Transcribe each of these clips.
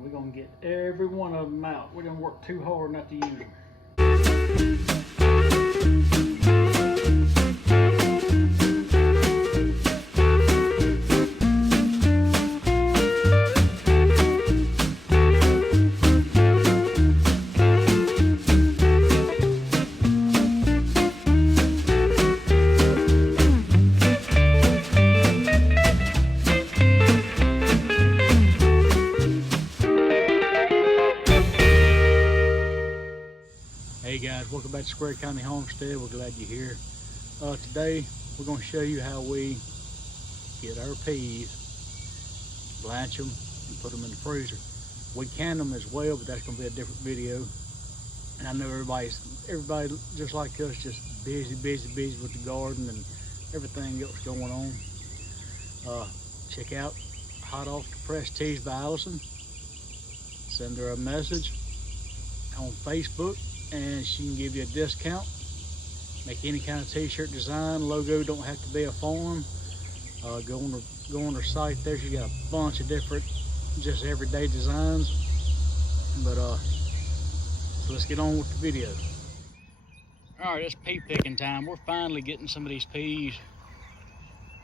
We're gonna get every one of them out. We didn't work too hard not to use them. Hey guys, welcome back to Square County Homestead. We're glad you're here. Today we're going to show you how we get our peas, blanch them, and put them in the freezer. We can them as well, but that's going to be a different video. And I know everybody just like us, just busy with the garden and everything else going on. Check out Hot Off the Press Tees by Allison. Send her a message on Facebook, and she can give you a discount. Make any kind of t-shirt design. Logo don't have to be a farm. Go on her site there. She got a bunch of different just everyday designs. But so let's get on with the video. All right, it's pea picking time. We're finally getting some of these peas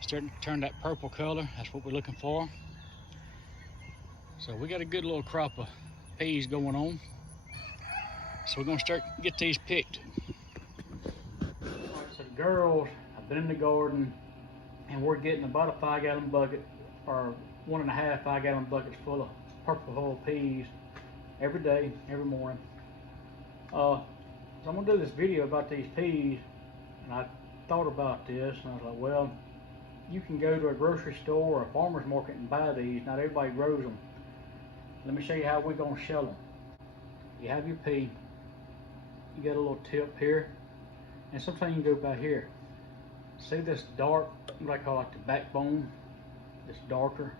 starting to turn that purple color. That's what we're looking for. So we got a good little crop of peas going on. So we're gonna get these picked. All right, so the girls have been in the garden, and we're getting about a 5-gallon bucket, or 1.5 5-gallon buckets full of purple hull peas every day, every morning. So I'm gonna do this video about these peas, and I thought about this, and I was like, well, you can go to a grocery store or a farmer's market and buy these. Not everybody grows them. Let me show you how we're gonna shell them. You have your pea. You got a little tip here, and sometimes you can go by here. See this dark, what I call like the backbone, it's darker.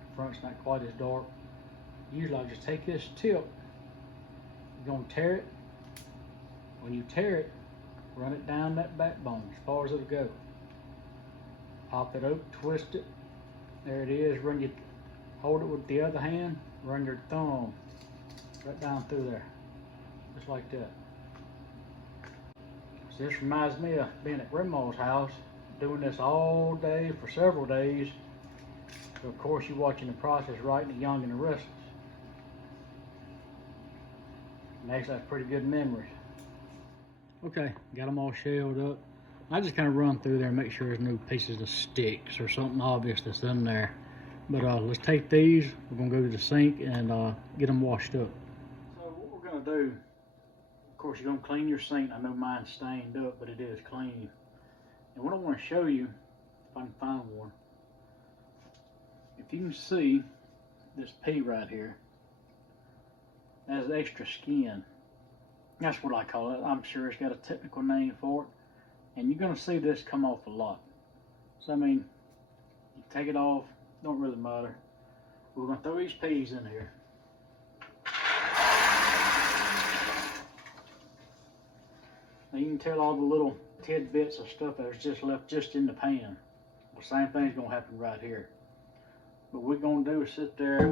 The front's not quite as dark. Usually I just take this tip, you're gonna tear it. When you tear it, run it down that backbone as far as it'll go. Pop it open, twist it. There it is. Hold it with the other hand, run your thumb right down through there, just like that. So this reminds me of being at Grandma's house, doing this all day for several days. So of course you're watching the process right in the young and the restless. Makes that pretty good memories. Okay, got them all shelled up. I just kind of run through there and make sure there's no pieces of sticks or something obvious that's in there. But let's take these, we're gonna go to the sink and get them washed up. So what we're gonna do, of course you're gonna clean your sink. I know mine's stained up, but it is clean. And what I wanna show you, if I can find one, if you can see this pea right here, that's extra skin. That's what I call it. I'm sure it's got a technical name for it. And you're gonna see this come off a lot. So I mean, you take it off, don't really matter. We're gonna throw these peas in here. Now you can tell all the little tidbits of stuff that's just left just in the pan. The same thing's gonna happen right here. What we're gonna do is sit there,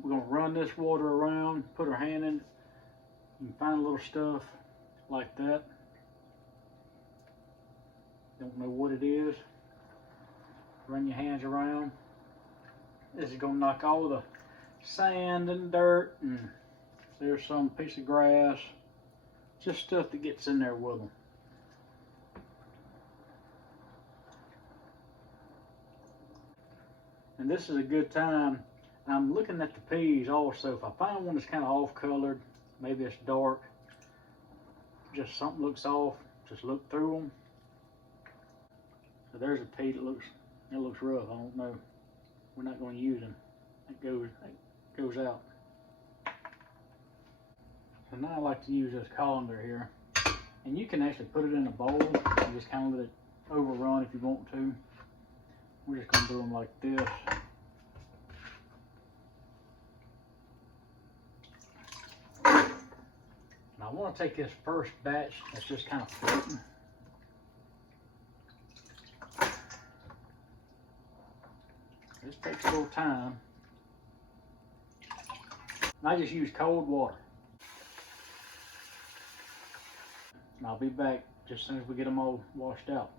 we're gonna run this water around, put our hand in, you can find little stuff like that. Don't know what it is. Run your hands around. This is gonna knock all the sand and dirt, and there's some piece of grass, just stuff that gets in there with them. And this is a good time. I'm looking at the peas also. If I find one that's kind of off colored, maybe it's dark, just something looks off, just look through them. So there's a pea that looks rough. I don't know. We're not going to use them. It goes out. So now I like to use this colander here, and you can actually put it in a bowl and just kind of let it overrun if you want to. We're just going to do them like this. And I want to take this first batch that's just kind of floating. This takes a little time. And I just use cold water. And I'll be back just as soon as we get them all washed out.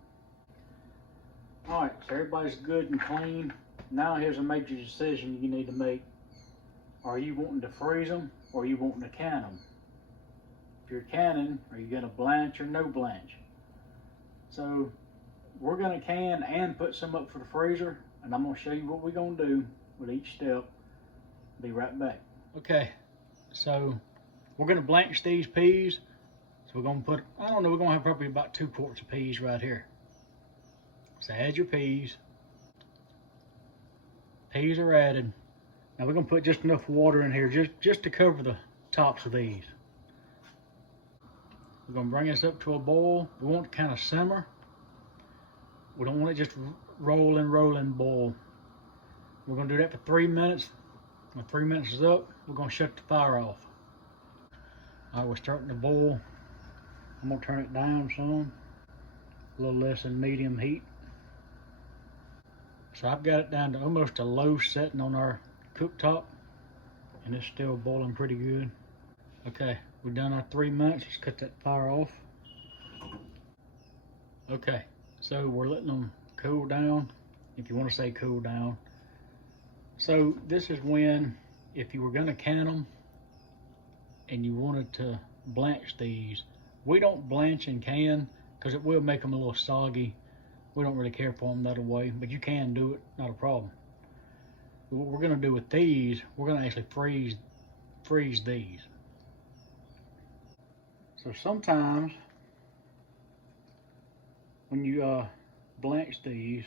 All right, so everybody's good and clean. Now here's a major decision you need to make. Are you wanting to freeze them or are you wanting to can them? If you're canning, are you gonna blanch or no blanch? So we're gonna can and put some up for the freezer, and I'm gonna show you what we're gonna do with each step. Be right back. Okay, so we're gonna blanch these peas. So we're gonna put, I don't know, we're gonna have probably about 2 quarts of peas right here. So add your peas. Peas are added. Now we're gonna put just enough water in here just to cover the tops of these. We're gonna bring this up to a boil. We want it to kind of simmer. We don't want it just roll and boil. We're gonna do that for 3 minutes. When 3 minutes is up, we're gonna shut the fire off. All right, we're starting to boil. I'm gonna turn it down some, a little less than medium heat. So I've got it down to almost a low setting on our cooktop, and it's still boiling pretty good. Okay, we've done our 3 minutes. Let's cut that fire off. Okay, so we're letting them cool down, if you want to say cool down. So this is when, if you were gonna can them and you wanted to blanch these, we don't blanch and can because it will make them a little soggy. We don't really care for them that way, but you can do it, not a problem. But what we're gonna do with these, we're gonna actually freeze these. So sometimes when you blanch these,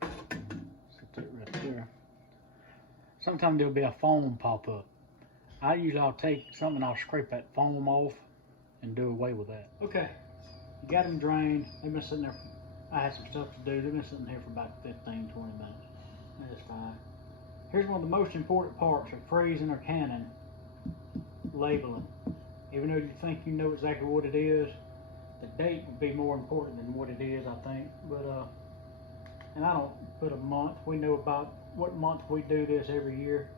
set that right there. Sometimes there'll be a foam pop up. I'll take something, I'll scrape that foam off and do away with that. Okay, you got them drained. They've been sitting there. I had some stuff to do. They've been sitting here for about 15, 20 minutes. That's fine. Here's one of the most important parts of freezing or canning: labeling. Even though you think you know exactly what it is, the date would be more important than what it is, I think. But and I don't put a month. We know about what month we do this every year.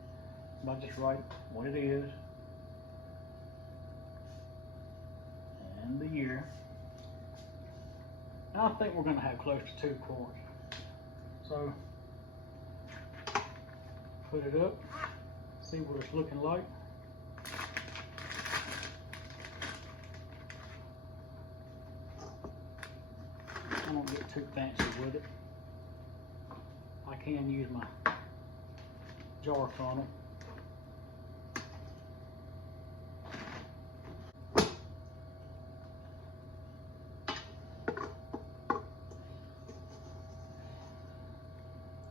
I just write what it is and the year. And I think we're going to have close to 2 quarts. So put it up, see what it's looking like. I don't get too fancy with it. I can use my jar funnel.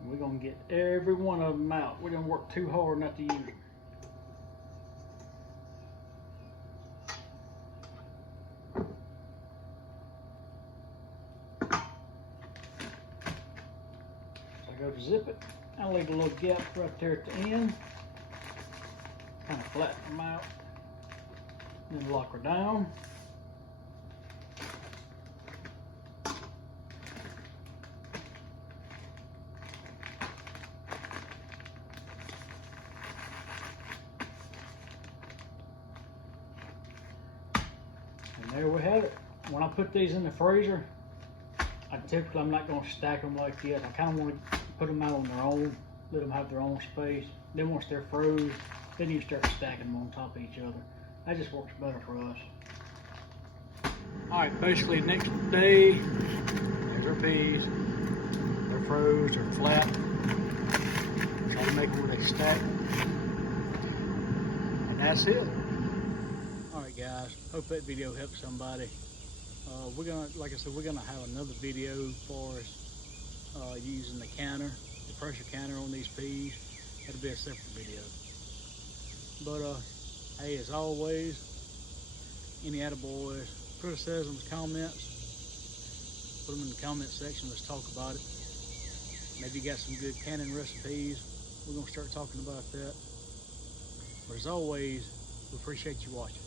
We're gonna get every one of them out. We're gonna work too hard not to use them. So I go to zip it. I leave a little gap right there at the end. Kind of flatten them out. Then lock her down. And there we have it. When I put these in the freezer, I'm not going to stack them like this. I kind of want to put them out on their own, let them have their own space. Then once they're froze, then you start stacking them on top of each other. That just works better for us. All right, basically next day, there's our peas. They're froze, they're flat. Try to make them where they stack. And that's it. All right, guys, hope that video helped somebody. Like I said, we're gonna have another video for us using the canner, the pressure canner on these peas. That'll be a separate video. But hey, as always, any attaboys, criticisms, comments, put them in the comment section. Let's talk about it. Maybe you got some good canning recipes. We're gonna start talking about that. But as always, we appreciate you watching.